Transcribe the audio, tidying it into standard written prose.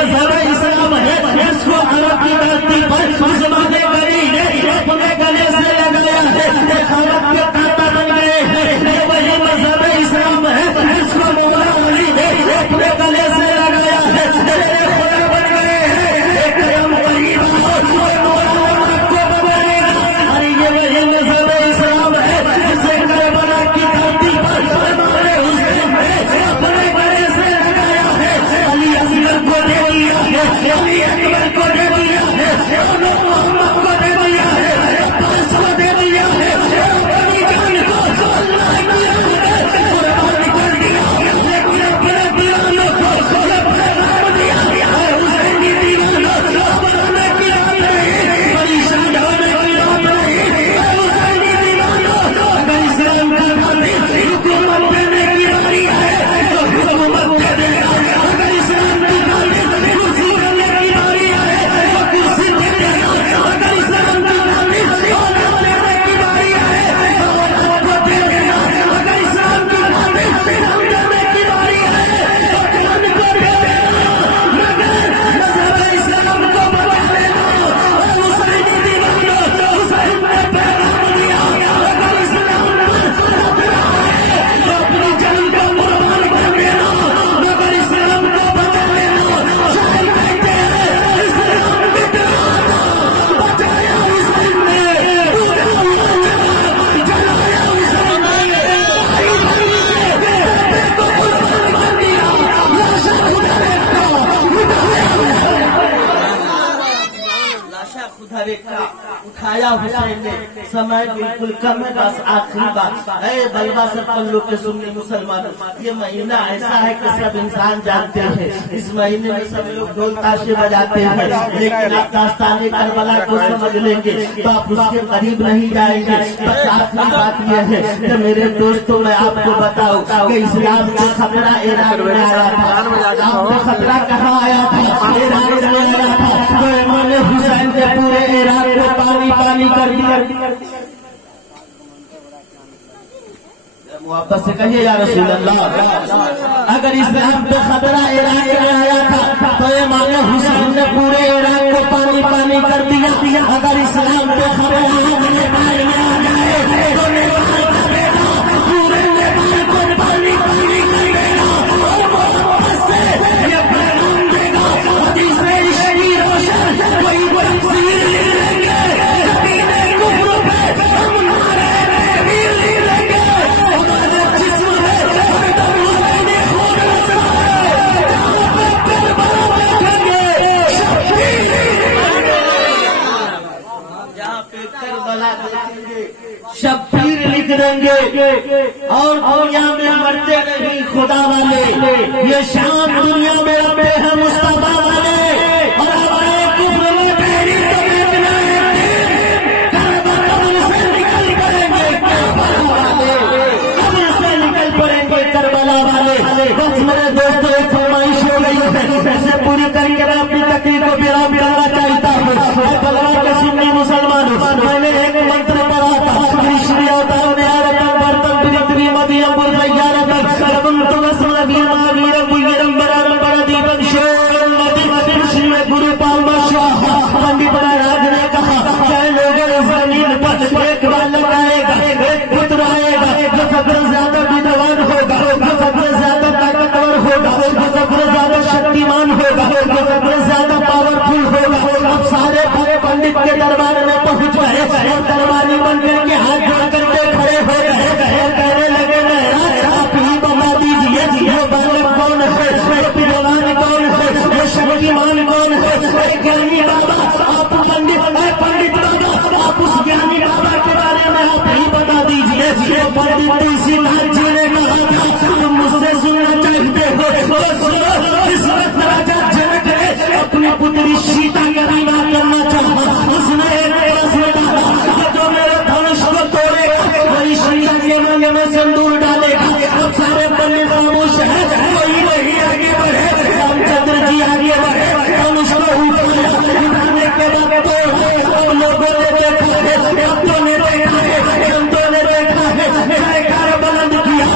मजहब इस्लाम है, इसको अरब की धरती पर मुसलमाने गरी ने अपने गले से लगाया है, खालक के कांटा बन गए हैं। ये वही मजहब इस्लाम है, इसको मौला अली ने अपने गले से लगाया है, खुदा बन गए हैं। एक कदम करीब आपको बनेगा। अरे ये वही मजहब इस्लाम है, जिसे करबला की धरती पर हमारे हुसैन ने अपने गले से लगाया है। अली असगर को दे दिया है, अली अकबर को दे दिया है, मोहम्मद को दे दिया है, अब्बास को दे दिया है, अपनी जान को अल्लाह की कुर्बान कर दिया। लेकिन अपने दीवानों को ये पैगाम दिया है, हुसैनी दीवानों बनाने की बात नहीं, परेशान होने की बात नहीं। हुसैनी दीवानों अगर इस्लाम का गांधी हुकूमत देने की बारी है तो हुकूमत दे देगा। अगर इस्लाम की गांधी कुर्सी देने की बारी है तो कुर्सी दे देगा। अगर इस्लाम की गांधी औलाद देने की बारी है तो औलाद को दे देगा। अगर इस्लाम की गांधी धन देने की बारी है तो धन को दे देगा। मगर मजहब इस्लाम को बचा लेना। हुसैनी दीवानों हुसैन ने पैगाम दिया, अगर इस्लाम खतरा है तो अपनी जान को कुर्बान कर देना, मगर इस्लाम को बचा लेना। शायर कहते हैं इस्लाम बिखराना, बचाया हुसैन ने, जलाया हुसैन ने, भाई बेटे को कुर्बान कर दिया, लाशा खुदा देखा, लाशा खुदा देखा, उठाया हुसैन ने। समय बिल्कुल कम है, बस आखिरी बात है। बलवा सब पल्लू के सुन्नी मुसलमानों, ये महीना ऐसा है कि सब इंसान जानते हैं, इस महीने में सब लोग ढोल ताशे बजाते हैं, लेकिन आप दास्ताने करबला को समझ लेंगे तो आप उसके करीब नहीं जाएंगे। बस आखिरी बात यह है कि मेरे दोस्तों मैं आपको बताऊं कि इस्लाम का खतरा ईरान में आया था। आपको खतरा कहाँ आया था? ईरान में आया था। तो इमाम हुसैन ने पूरे ईरान को पानी पानी कर दिया। वापस से कहिए या रसूल अल्लाह, अगर इस्लाम पे खतरा ईरान में आया था तो इमाम हुसैन ने पूरे ईरान को पानी पानी कर दिया। अगर इस्लाम पे खतरा नेपाल में आ जाए तो नेपाल का बेटा पूरे नेपाल को पानी पानी कर देगा और वापस से ये पैगाम देगा। हदीस में इश्की रोशन कोई तफसीर नहीं लेंगे, कबीले कुफ्र पे हम नारे वीर नहीं लेंगे। हमारे जिस्म में हरदम हुसैनी खून बसता है, जहाँ पे करबला देखेंगे शब्बीर, जहाँ पे करबला देखेंगे शब्बीर लिख देंगे। और दुनिया में मरते नहीं खुदा वाले, ये शाम दुनिया में रखते हैं मुस्तफा वाले। और हमारे कुफ्र में पहली तो बेचना है कब्र से निकल पड़ेंगे करबला वाले, कब्र से निकल पड़ेंगे करबला वाले। बस मेरे दोस्तों एक फरमाइश हो गई है, इसे पूरी करके मैं अपनी तकलीफ को विराम करना चाहता हूँ। बलवा के सुन्नी मुसलमानों, मैंने एक मंत्र पढ़ा था, श्री अवतार ने बर्तन प्रिय मदियम गुरु पंडित महाराज ने कहा चाहे लोगों जमीन पर एक बालक आएगा, एक पुत्र आएगा जो सबसे ज्यादा विद्वान होगा, जो सबसे ज्यादा ताकतवर होगा, जो सबसे ज्यादा शक्तिमान होगा, जो सबसे ज्यादा पावरफुल होगा। अब सारे बड़े पंडित के दरबार में पहुंच गए और दरबारी बनकर के हाथ जोड़ करके खड़े हो गए और कहने लगे महाराज आप ही बता दीजिए ये बालक कौन है, ये विद्वान कौन है, ये शक्तिमान कौन है। ज्ञानी बाबा आप पंडित बाबा आप उस ज्ञानी बाबा के बारे में आप ही बता दीजिए। ये पंडित तुलसीदास जी ने कहा था तुम मुझसे सुनना चाहते हो। इस वक्त राजा जनक ने अपनी पुत्री सीता का विवाह करना चाहा, उसने एक प्रश्न डाला जो मेरे धनुष को तोड़ेगा वही सीता के मांग में सिंदूर डालेगा। अब सारे पंडित खामोश है, कोई नहीं आगे बढ़े। रामचंद्र जी आगे बढ़े, धनुष को उठाने के बाद तो लोगों ने देखा है, भक्तों ने देखा है, संतों ने देखा है, जयकार बुलंद किया।